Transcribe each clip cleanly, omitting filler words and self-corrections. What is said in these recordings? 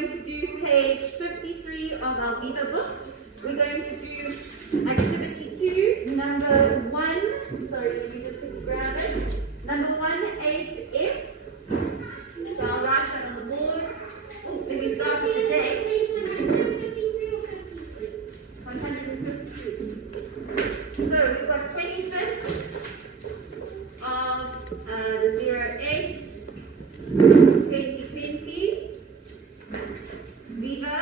going to do page 53 of our Viva book. We're going to do activity 2, number 1. Sorry, let me just quickly grab it. Number 1, 8F. So I'll write that on the board. Oh, let me start with the date. 153. So we've got 25th of the 08, 2020. Viva,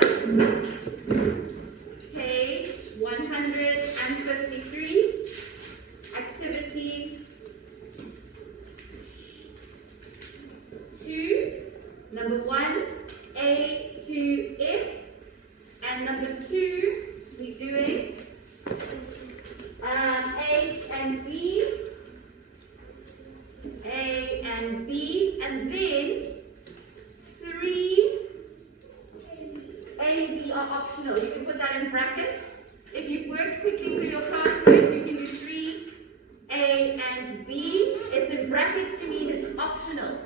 page 153, activity 2, number 1, A to F, and number 2, we're doing H and B, A and B, and then 3 A and B are optional. You can put that in brackets. If you've worked quickly through your classwork, you can do 3 A and B. It's in brackets to mean it's optional.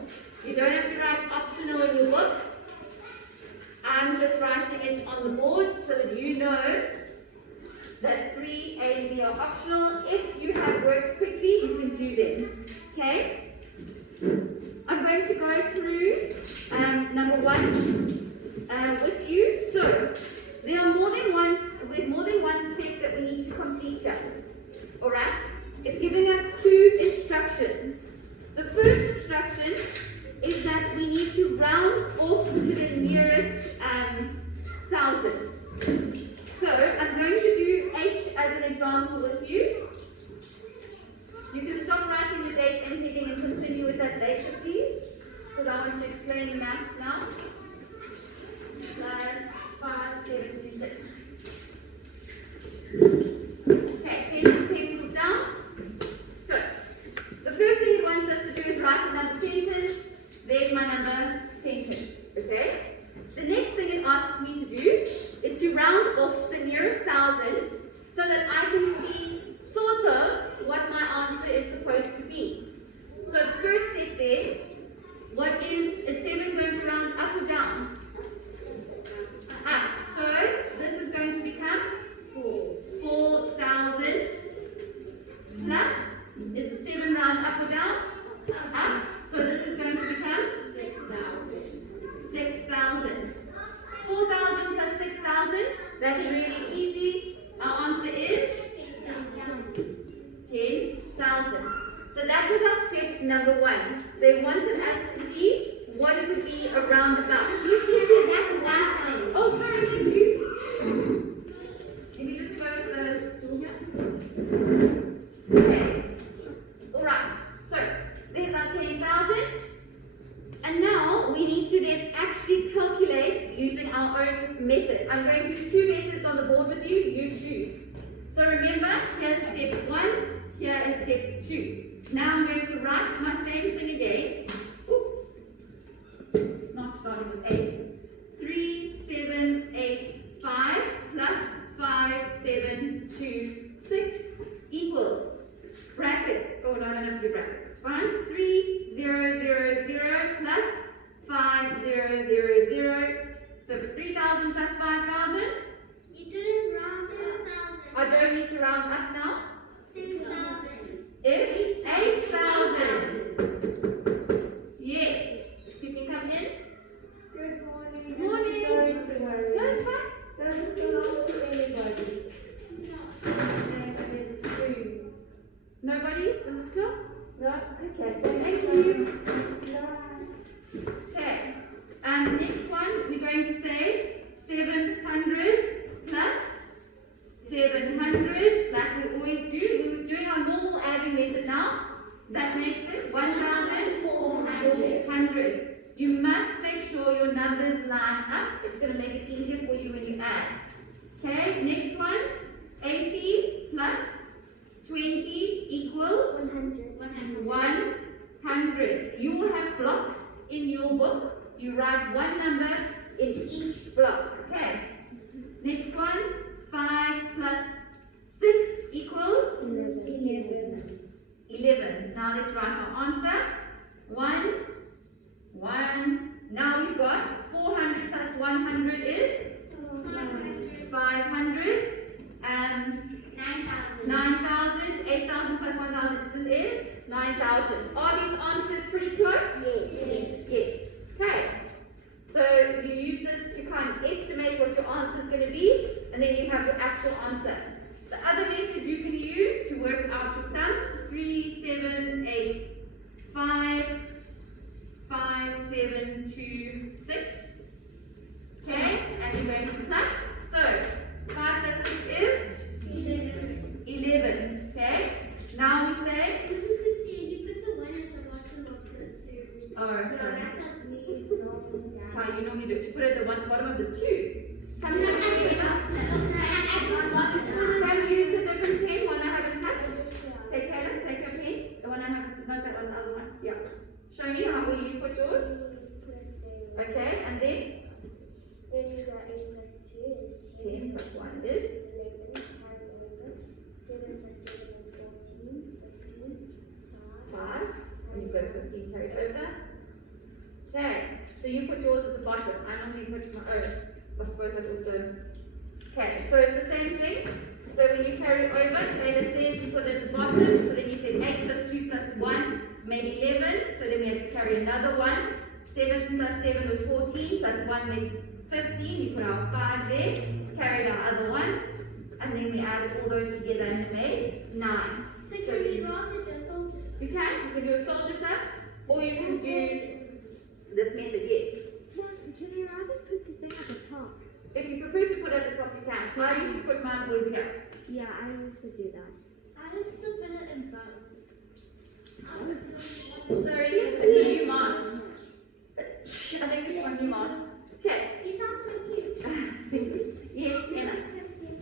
You don't have to write optional in your book. I'm just writing it on the board so that you know that 3 A and B are optional. If you have worked quickly, you can do them. Okay? I'm going to go through number 1 with you. So there's more than one step that we need to complete here. Alright? It's giving us 2 instructions. The first instruction is that we need to round off to the nearest 1,000. So I'm going to do H as an example with you. You can stop writing the date and heading and continue with that later, please, because I want to explain the maths now. Plus 5726. Okay, pens and pencils down. So, the first thing it wants us to do is write the number sentence. There's my number sentence. Okay? The next thing it asks me to do is to round off to the nearest 1,000 so that I can see sort of what my answer is supposed to be. So the first step there, what is a 7 going to round up or down? Up. So this is going to become 4,000 plus, is the 7 round up or down? Up. So this is going to become 6,000. 4,000 plus 6,000, that's really easy. Our answer is 10,000. So that was our step number 1. They wanted us to see what it would be around about. That's one. Oh, sorry, thank you. Let me just close the door here. Okay. Alright. So there's our 10,000. And now we need to then actually calculate using our own method. I'm going to do 2 methods on the board with you. You choose. So remember, here's step 1, here is step 2. Now I'm going to write my same thing again. Ooh. Not starting with 8. 3, 7, 8, 5 plus 5, 7, 2, 6 equals brackets. Oh, no, I don't have to do brackets. It's fine. 3, 0, 0, 0 plus 5, 0, 0, 0. So 3,000 plus 5,000. You didn't round to 1,000. I don't need to round up now. 6,000. Is 8,000. Yes. You can come in. Good morning. Morning. Sorry to worry. That's fine. Does this belong to anybody? No. And there's a spoon. Nobody's in this class? No? Okay. Thank you. Bye. Okay. Next one, we're going to say 700 plus 700, like we always do. We're doing our normal adding method now. That makes it 1,400. You must make sure your numbers line up. It's going to make it easier for you when you add. Okay, next one, 80 plus 20 equals 100. You will have blocks in your book. You write one number in each block. Okay. Next one, 5 plus 6 equals 11. Now let's write our answer. 1. Now we've got 400 plus 100. bottom. Are these answers pretty close? Yes. Yes. Okay. So you use this to kind of estimate what your answer is going to be, and then you have your actual answer. The other method you can use to work out your sum: 3, 7, 8, 5, 5, 7, 2, 6. Okay, and you're going to plus. So 5 plus 6 is 11. Okay. Now we say. As you can see, you put the 1 at the bottom of the 2. Oh, No, sorry. that's how we normally That's have. how you normally do it. You put it at the bottom of the 2. Can No, you, at the bottom. can you use a different pen, one I haven't touched? Okay, Caleb, take your pen. The one I haven't, not that one, the other one. Yeah. Show me how will you put yours. Okay, and then Then you got 8 plus 2 is 10 plus 1 is 11, carry over. 7 plus 7 is 14, 15, 5. And you've got a 15 carried over. Okay, so you put yours at the bottom. I normally put my own. I suppose I'd also. Okay, so it's the same thing. So when you carry over, Taylor says you put it at the bottom. So then you said 8 plus 2 plus 1 made 11. So then we had to carry another 1. 7 plus 7 was 14, plus 1 makes 15. You put our 5 there, carried our other 1, and then we added all those together and it made 9. So can we rather just all just You can do a soldier sum, or you can do this method, yes. Can we rather put the thing at the top? If you prefer to put it at the top, you can. I used to put mine always here. Yeah, I used to do that. I used to put it in both. Sorry, it's a new mask. I think it's my new mask. Okay. You sound so cute. Yes, Emma.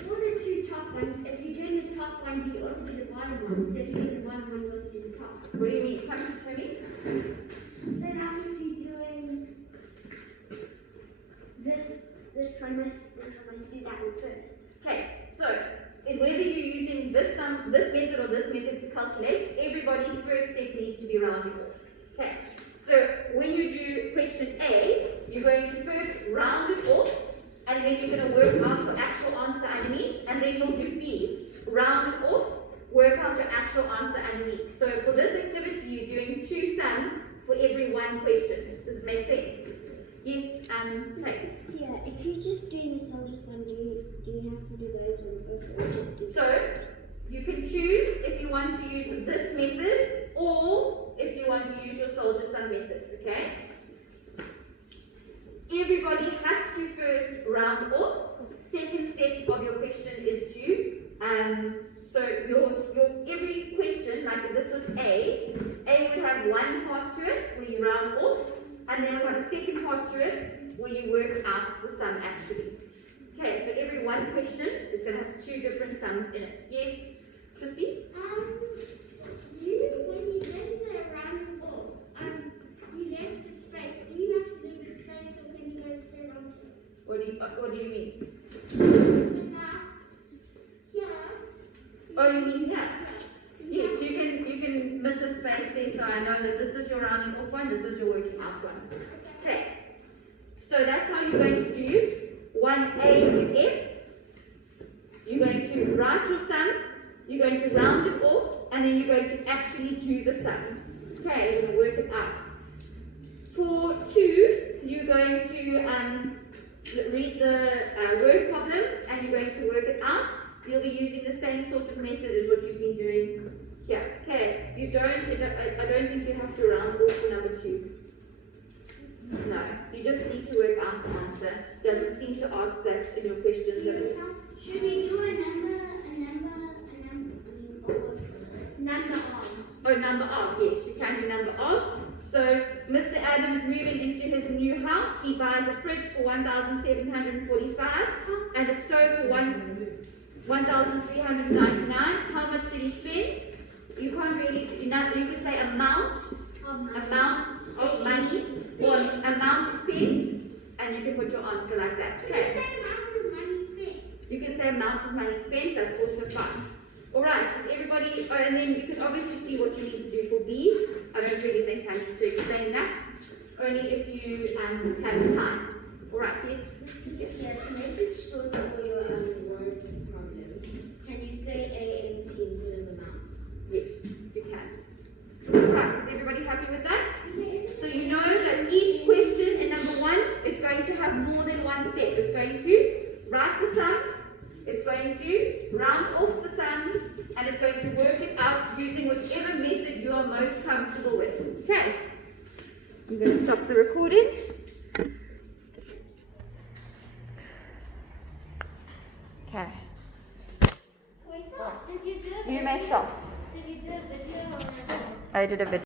What are 2 top ones? If you're doing the top one, do you also do the bottom one? So if you do the bottom one, you also do the top. What do you mean? Come show me. So now if you're doing this one, must do that one first. Okay, so whether you're using this method or this method to calculate, everybody's first step needs to be rounding off. Okay, so when you do question A, you're going to first round it off, and then you're going to work out your actual answer underneath, and then you'll do B, round it off, work out your actual answer underneath. So for this activity, you're doing 2 sums for every 1 question. Does it make sense? Yes, okay. Yeah, if you're just doing the soldier sum, do you have to do those ones also, or just do? So you can choose if you want to use this method or if you want to use your soldier sum method, okay? Everybody has to first round off. Second step of your question is to, so your every question, like if this was A would have 1 part to it where you round off, and then we've got a second part to it where you work out the sum actually. Okay, so every 1 question is going to have 2 different sums in it. Yes, Christy? When you did the round off, you left the space. Do you have to leave the space, or can you go straight onto it? What do you mean? So now, here. Oh, you mean here? Yes, you can miss a space there, so I know that this is your rounding off one, this is your working out one. Okay, so that's how you're going to do 1A to F. You're going to write your sum, you're going to round it off, and then you're going to actually do the sum. Okay, you're going to work it out. For 2, you're going to read the word problems, and you're going to work it out. You'll be using the same sort of method as what you've been doing here. Okay, I don't think you have to round off for number 2. No, you just need to work out the answer. Doesn't seem to ask that in your questions at all. Should we do a number of? Oh, number of, yes, you can do number of. So, Mr. Adams moving into his new house, he buys a fridge for 1,745 and a stove for 1,399. How much did he spend? You can't really do that. You could say amount of money or amount spent, and you can put your answer like that. Okay. You can say amount of money spent. That's also fine. All right. So everybody, and then you can obviously see what you need to do for B. I don't really think I need to explain that. Only if you have time. All right. Yes. Yeah, to make it short for your word problems, can you say A and T instead of amount? Yes, you can. All right. round off the sum, and it's going to work it out using whichever method you are most comfortable with. Okay, I'm going to stop the recording. Okay, Wait, stop. Did you do you may stop. Did you do a video or? I did a video.